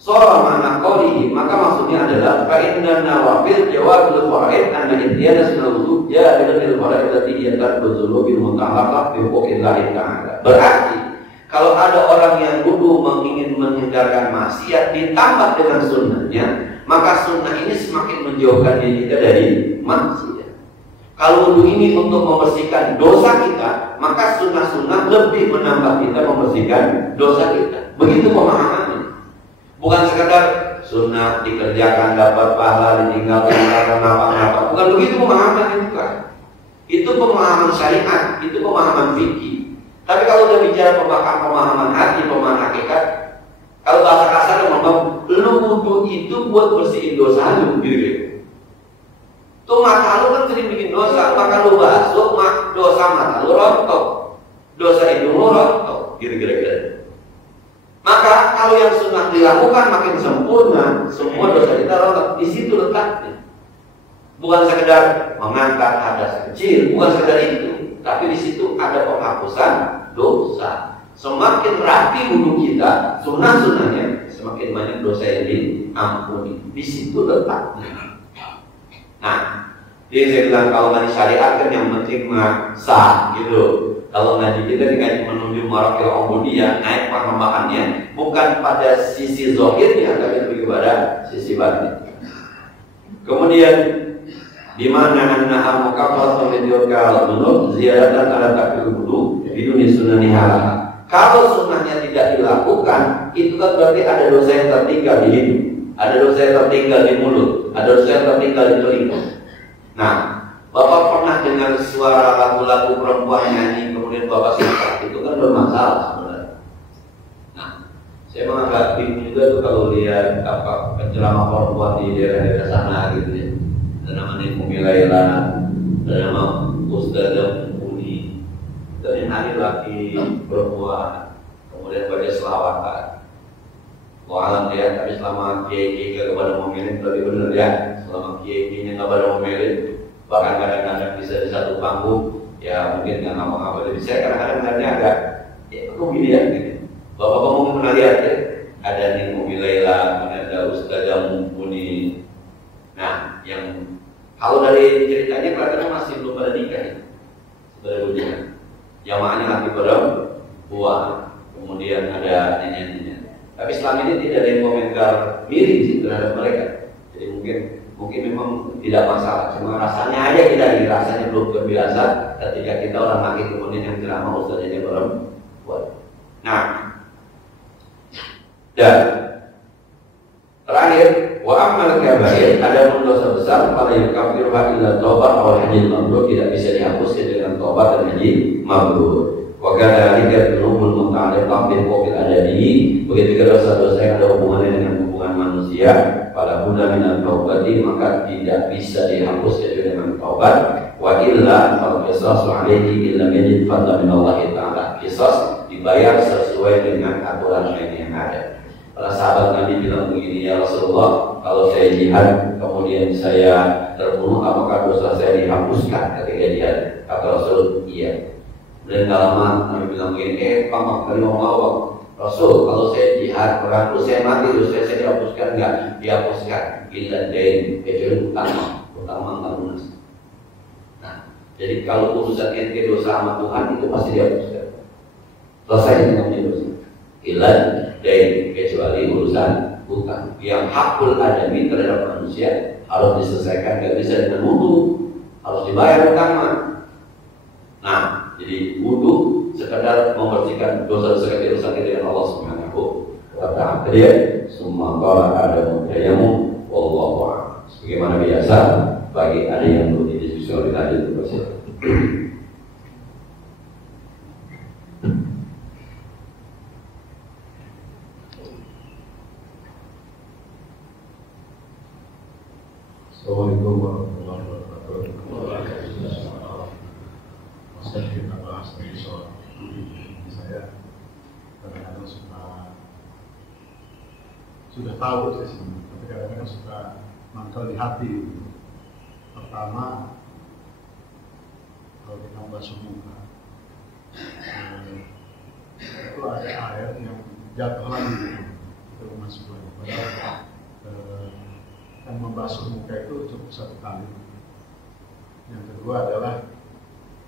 Sora mana qolihi, maka maksudnya adalah fa inna nawafil jawabul faraid anna intiyana sunnah wudu ya bil faraid allati yatadullu bil muta'allaqah bi huquqillah ta'ala. Berarti kalau ada orang yang wudu ingin menghindarkan maksiat ditambah dengan sunnahnya, maka sunnah ini semakin menjauhkan diri kita dari maksiat. Kalau wudu ini untuk membersihkan dosa kita, maka sunnah-sunnah lebih menambah kita membersihkan dosa kita. Begitu pemahamannya. Bukan sekedar sunnah dikerjakan dapat pahala, ditinggalkan kenapa-kenapa. Bukan begitu pemahamannya, bukan. Itu pemahaman syariat, itu pemahaman fikih. Tapi kalau udah bicara pemahaman hati, pemahaman hakikat, kalau bahasa kasar ngomong, lu wudu itu buat bersihin dosa lu, gitu. Tuh mata lu kan sering bikin dosa, maka lu basuh dosa mata lu rontok, dosa hidung lu rontok, gitu. Maka kalau yang sunnah dilakukan makin sempurna, semua dosa kita rontok. Di situ letaknya. Bukan sekedar mengangkat hadas kecil, bukan sekedar itu, tapi di situ ada penghapusan dosa. Semakin rapi wudu kita, sunnah-sunnahnya, semakin banyak dosa yang diampuni. Di situ letaknya. Nah, dia saya bilang kalau ngaji syariat kan yang penting mah sah gitu. Kalau ngaji kita ngaji menuju marakil ubudiyah, naik pengembangannya bukan pada sisi zahirnya, tapi lebih kepada sisi batin. Kemudian di mana annaha mukaffafatan lidhikal dzunub ziyadatan ala takfir wudu biduni sunaniha. Kalau sunnahnya tidak dilakukan, itu kan berarti ada dosa yang tertinggal di hidup, ada dosa yang tertinggal di mulut, ada dosa yang tertinggal di telinga. Nah, Bapak pernah dengar suara lagu-lagu perempuan nyanyi, kemudian Bapak suka, itu kan bermasalah sebenarnya. Nah, saya menganggap bingung juga tuh kalau lihat penceramah perempuan di daerah-daerah sana gitu ya. Ada namanya Umi Laila, ada nama Ustazah Mumpuni, dan yang hari laki perempuan, kemudian baca selawatan. Alam ya, tapi selama kiai gak kepada memilih lebih benar ya. Selama kiai-kiainya gak pada memilih, bahkan kadang-kadang bisa di satu panggung, ya mungkin nggak ngapa-ngapa. Jadi saya kadang-kadang melihatnya agak, ya kok gini ya gitu. Bapak-bapak mungkin pernah lihat ya, ada nih Umi Laila, ada Ustazah Mumpuni. Nah, yang kalau dari ceritanya kelihatannya masih belum pada nikah ya, sebenarnya ujian. Jamaahnya laki perempuan, kemudian ada nenek-nenek. Tapi selama ini tidak ada yang komentar miring sih terhadap mereka. Jadi mungkin memang tidak masalah. Cuma rasanya aja kita rasanya belum terbiasa ketika kita orang laki kemudian yang ceramah ustaznya perempuan. Nah, dan terakhir wa amal kabair, ada pun dosa besar pada yang kafir illa taubat atau haji mabrur, tidak bisa dihapuskan dengan taubat dan haji mabrur. Wa kadzalika dzunubul muta'alliqah bil qabil adadi. Begitu juga dosa-dosa yang ada hubungannya dengan hubungan manusia, pada buddha minal taubati, maka tidak bisa dihapus kecuali dengan taubat. Wa illa fal qisasu alaihi illa min fadla min Allah Ta'ala. Qisas dibayar sesuai dengan aturan yang ada. Para sahabat Nabi bilang begini, ya Rasulullah, kalau saya jihad kemudian saya terbunuh, apakah dosa saya dihapuskan ketika jihad? Kata Rasul, iya. Dan lama Nabi bilang begini, paman kali mau Rasul, kalau saya jihad perang itu saya mati, dosa saya dihapuskan enggak? Dihapuskan. Illa dain, kecuali utama nggak lunas. Nah, jadi kalau urusan ente dosa sama Tuhan itu pasti dihapuskan. Selesai dengan dosa. Illa dain, kecuali urusan hutang yang hakul adami terhadap manusia harus diselesaikan, nggak bisa dengan wudu, harus dibayar utama. Nah, jadi wudu sekadar membersihkan dosa-dosa kecil-dosa dengan Allah Subhanahu wa Ta'ala. Jadi semua kalau ada mudayamu, wallahu a'lam. Sebagaimana biasa, bagi ada yang belum didiskusi oleh tadi itu pasti. Assalamualaikum warahmatullahi wabarakatuh. Saya kita bahas tentang soal saya kadang-kadang sudah tahu sih sebenarnya, tapi kadang-kadang suka mangkal di hati. Pertama, kalau kita membasuh muka, itu ada air yang jatuh lagi, itu masuk lagi. Padahal yang membasuh muka itu cukup satu kali. Yang kedua adalah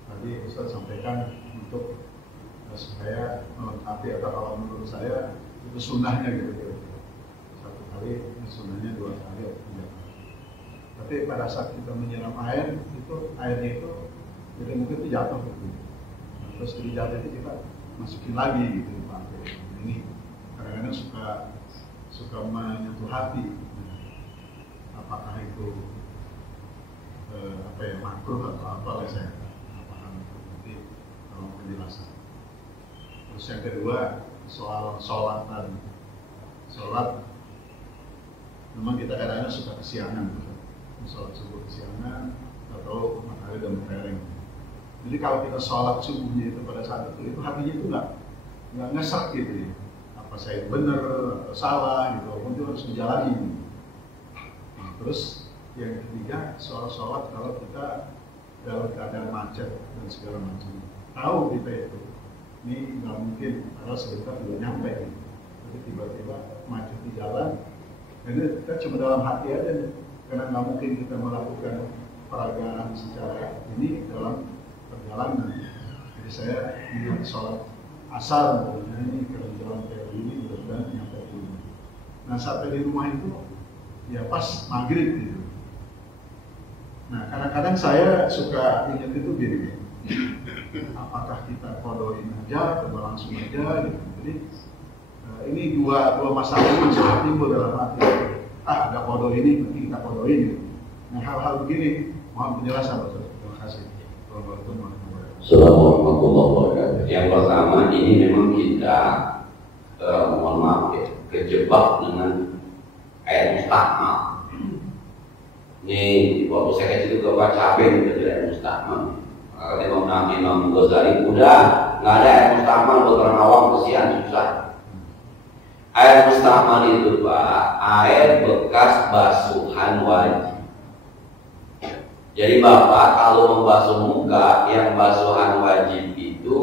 tadi Ustaz sampaikan untuk supaya melengkapi, atau kalau menurut saya itu sunnahnya gitu. Satu kali, sunnahnya dua kali atau tiga kali. Tapi pada saat kita menyiram air, itu airnya itu jadi mungkin itu jatuh gitu. Nah, terus dari jatuh itu kita masukin lagi gitu pakai. Ini kadang-kadang suka menyentuh hati. Apakah itu makruh atau apa lah, saya nggak paham. Nanti kalau penjelasan. Terus yang kedua soal sholat tadi. Sholat memang kita kadang-kadang suka kesiangan. Sholat subuh kesiangan atau matahari udah mentereng. Jadi kalau kita sholat subuhnya itu pada saat itu hatinya itu nggak ngesak gitu ya. Apa saya benar atau salah gitu, walaupun itu harus dijalani. Terus yang ketiga soal sholat, kalau kita dalam keadaan macet dan segala macam, tahu kita itu ini nggak mungkin, karena sebentar juga nyampe gitu. Tapi tiba-tiba macet di jalan, jadi kita cuma dalam hati aja nih, karena nggak mungkin kita melakukan peragaan secara ini dalam perjalanan. Jadi saya ingat sholat asar, ini kalau jalan kayak ini mudah-mudahan nyampe dulu. Nah sampai di rumah itu ya pas maghrib gitu. Nah kadang-kadang saya suka ingat itu gini, apakah kita kodoin aja atau langsung aja gitu. Jadi ini dua masalah yang sudah timbul dalam hati. Ada kodo ini, nanti kita kodoin gitu. Nah hal-hal begini mohon penjelasan Bapak. Terima kasih. Assalamualaikum warahmatullahi wabarakatuh. Yang pertama, ini memang kita mohon maaf ya, kejebak dengan air mustahmal. Ini waktu saya kecil juga baca cabai gitu air mustahmal. Kata Imam Ghazali, udah nggak ada air mustahmal buat orang awam, kesian susah. Air mustahmal itu Pak, air bekas basuhan wajib. Jadi Bapak kalau membasuh muka, yang basuhan wajib itu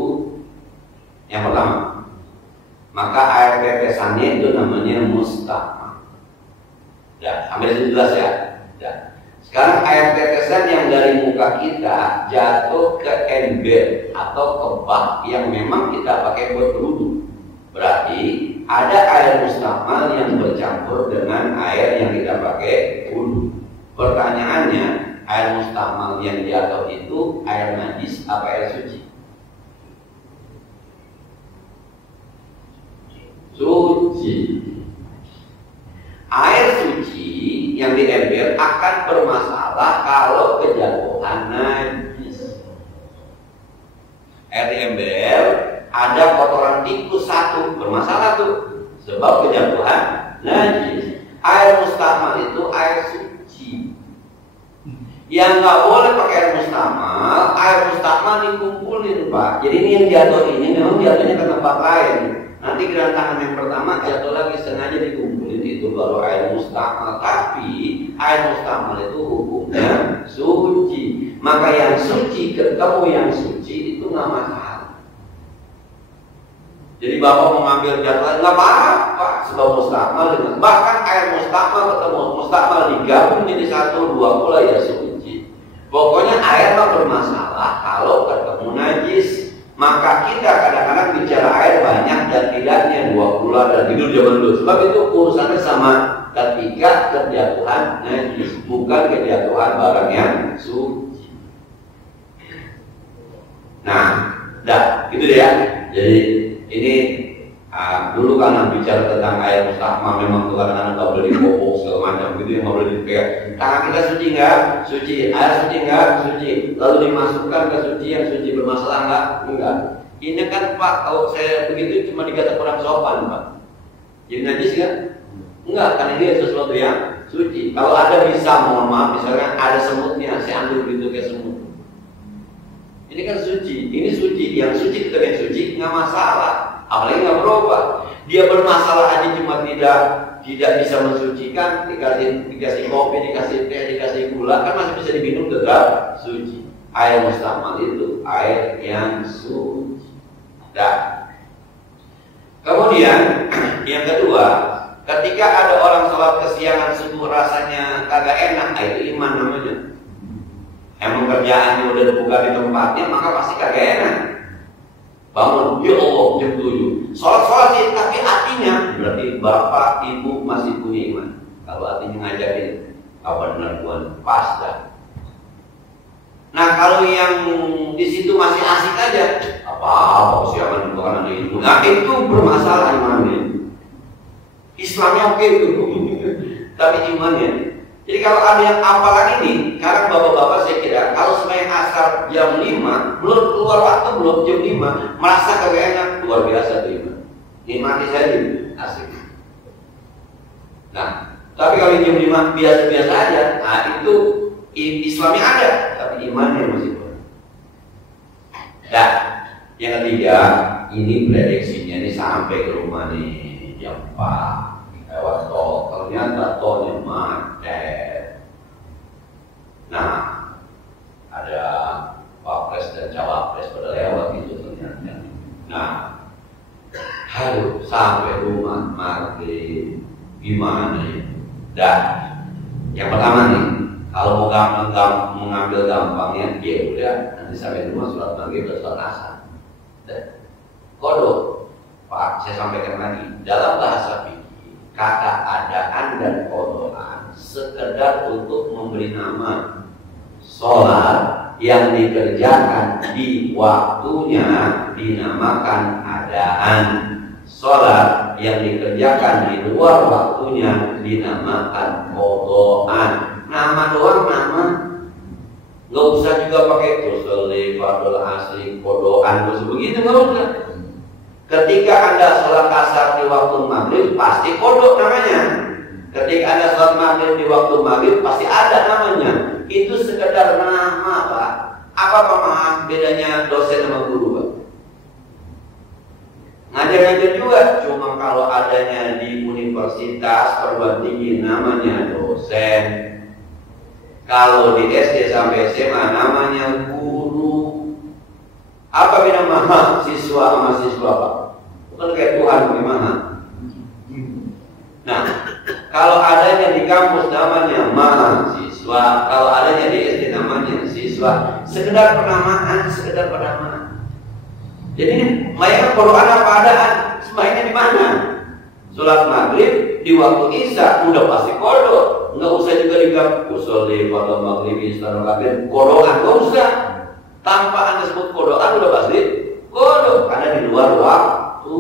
yang pertama, maka air pepesannya itu namanya mustahmal. Ya, sampai situ jelas ya. Ya. Sekarang air tetesan yang dari muka kita jatuh ke ember atau ke bak yang memang kita pakai buat berwudu. Berarti ada air mustahmal yang bercampur dengan air yang kita pakai wudu. Pertanyaannya, air mustahmal yang jatuh itu air najis apa air suci? Suci. Air suci yang di ember akan bermasalah kalau kejatuhan najis. Air di ember sebab kejatuhan najis. Air mustamal itu air suci. Yang nggak boleh pakai air mustamal dikumpulin, Pak. Jadi ini yang jatuh ini memang jatuhnya ke tempat lain. Nanti gerantangan yang pertama jatuh lagi sengaja dikumpulin, itu baru air mustamal. Tapi air mustamal itu hukumnya suci. Maka yang suci ketemu yang suci itu nggak masalah. Jadi bapak mau ngambil jatuh nggak apa-apa, sebab mustamal dengan bahkan air mustamal ketemu mustamal digabung jadi satu dua pula ya suci. Pokoknya air mah bermasalah kalau ketemu najis. Maka kita kadang-kadang bicara air banyak dan tidaknya 2 pula dan tidur zaman dulu. Sebab itu urusannya sama ketika kejatuhan najis, bukan kejatuhan barang yang suci. Nah, gitu deh ya. Jadi ini dulu karena bicara tentang air mustahmal memang kadang-kadang nggak boleh dipopok segala macam gitu, yang nggak boleh dipegang. Tangan kita suci nggak? Suci. Air suci nggak? Suci. Lalu dimasukkan ke suci, yang suci bermasalah nggak? Enggak. Ini kan Pak, kalau saya begitu cuma dikata kurang sopan Pak. Jadi najis kan? Enggak, karena ini sesuatu yang suci. Kalau ada bisa, mohon maaf, misalnya ada semutnya, saya ambil gitu kayak semut. Ini kan suci, ini suci, yang suci tetap yang suci, nggak masalah. Apalagi nggak berubah. Dia bermasalah aja cuma tidak bisa mensucikan, dikasih kopi, dikasih teh, dikasih gula, kan masih bisa diminum tetap suci. Air mustamal itu air yang suci. Kemudian yang kedua, ketika ada orang sholat kesiangan subuh rasanya kagak enak, itu iman namanya. Emang kerjaannya udah dibuka di tempatnya, maka pasti kagak enak. Bangun, ya Allah, jam 7 sholat sih, tapi hatinya berarti bapak, ibu masih punya iman. Kalau hatinya ngajarin, apa benar Tuhan, pas dah. Nah kalau yang di situ masih asik aja, apa kesiapan itu kan ada itu. Nah itu bermasalah imannya. Islamnya oke itu, tapi imannya. Jadi kalau ada yang apalagi nih, sekarang bapak-bapak saya kira kalau sembahyang asar jam 5, belum keluar waktu belum jam 5, merasa kagak enak, luar biasa tuh iman. Nikmati saja, asik. Nah, tapi kalau jam 5 biasa-biasa aja, nah itu Islamnya ada, tapi imannya masih kurang. Nah, yang ketiga, ini prediksinya ini sampai ke rumah nih jam 4 lewat tol, ternyata tolnya macet. Nah, ada Wapres dan Cawapres pada lewat itu ternyata. Nah, aduh, sampai rumah maghrib, gimana ya? Dan yang pertama nih, kalau mau mengambil gampangnya, ya udah nanti sampai rumah sholat maghrib dan sholat asar. Kodok, Pak, saya sampaikan lagi dalam bahasa fikih, kata adaan dan kodokan sekedar untuk memberi nama sholat yang dikerjakan di waktunya dinamakan adaan. Sholat yang dikerjakan di luar waktunya dinamakan kodokan. Nama doang nama, nggak usah juga pakai tusolli, fardul asri, kodokan, terus begitu nggak usah. Ketika Anda sholat asar di waktu maghrib pasti kodok namanya. Ketika Anda sholat maghrib di waktu maghrib pasti ada namanya. Itu sekedar nama Pak. Apa pemahaman bedanya dosen sama guru Pak? Ngajar-ngajar juga, cuma kalau adanya di universitas perguruan tinggi namanya dosen. Kalau di SD sampai SMA namanya guru. Apa beda mahasiswa sama siswa Pak? Bukan kayak Tuhan bagaimana? Nah, kalau adanya di kampus namanya mahasiswa, kalau adanya di SD namanya siswa. Sekedar penamaan. Jadi melayangkan Quran apa adaan? Sembahyangnya di mana? Sholat maghrib di waktu isya udah pasti kodok. Nggak usah juga digabung usolli pada maghrib istana kabir kodokan, nggak usah. Tanpa Anda sebut kodokan udah pasti kodok karena di luar waktu.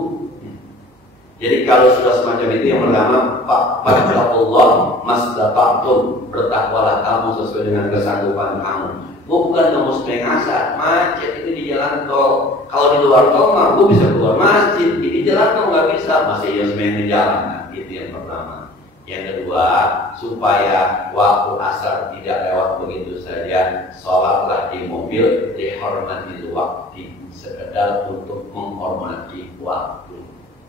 Jadi kalau sudah semacam itu, yang pertama, fattaqullah mastata'tum, bertakwalah kamu sesuai dengan kesanggupan kamu. bukan nggak mau sembahyang asar. Macet itu di jalan tol. Kalau di luar tol mah gue bisa keluar masjid. Di jalan tol nggak bisa, masih ya sembahyang di jalan. Nah, itu yang pertama. Yang kedua, supaya waktu asar tidak lewat begitu saja, sholatlah di mobil, dihormati waktu, sekedar untuk menghormati waktu.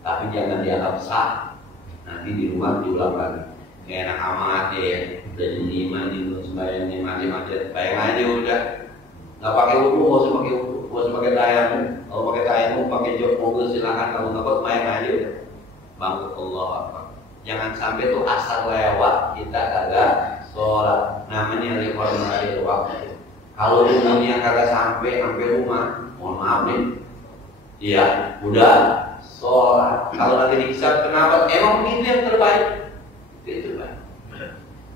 Tapi jangan dianggap sah. Nanti di rumah diulang lagi. Kayak enak amat ya, udah jam 5 nih belum sembahyang nih, macet. Bayang aja udah, nggak pakai wudu, nggak usah pakai wudu, nggak usah pakai tayamum. Kalau pakai tayamum, pakai jok mobil silakan. Kalau nggak kuat, bayang aja udah. Bangkit Allah Akbar. Jangan sampai tuh asar lewat kita kagak sholat. Namanya reformasi waktu. Kalau umumnya kagak sampai rumah, mohon maaf nih. Iya, udah sholat. Kalau nanti dihisab kenapa? Emang begitu yang terbaik. Itu terbaik.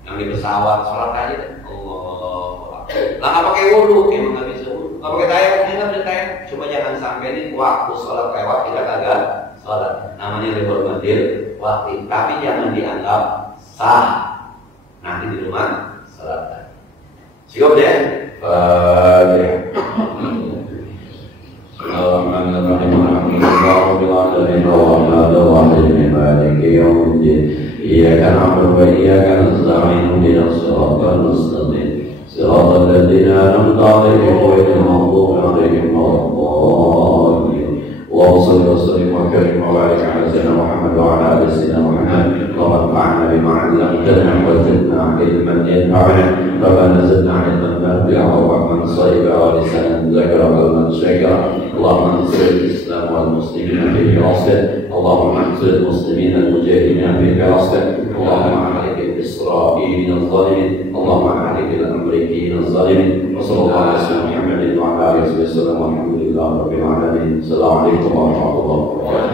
Yang di pesawat sholat aja deh. Allah. Lah nggak pakai wudu, emang nggak bisa wudu. Nggak pakai tayamum, kita bisa tayamum. Cuma jangan sampai nih waktu sholat lewat kita kagak sholat. Namanya reformasi waktu. Tapi jangan dianggap sah. Nanti di rumah sholat lagi. Cukup deh. إياك نعبد وإياك نستعين اهدنا الصراط المستقيم صراط الذين أنعمت عليهم غير المغضوب عليهم ولا الضالين اللهم صل وسلم وكرم وبارك على سيدنا محمد وعلى آل سيدنا محمد اللهم انفعنا بما علمتنا وزدنا علما ينفعنا ربنا زدنا علما نافعا وفهما صيبا ولسانا ذكرا وقلبا شاكرا اللهم انصر الإسلام والمسلمين في فلسطين اللهم انصر المسلمين المجاهدين في فلسطين اللهم عليك بالإسرائيليين الظالمين اللهم عليك بالأمريكيين الظالمين وصلى الله على سيدنا محمد وعلى آله وصحبه وسلم والحمد لله رب العالمين السلام عليكم ورحمة الله وبركاته.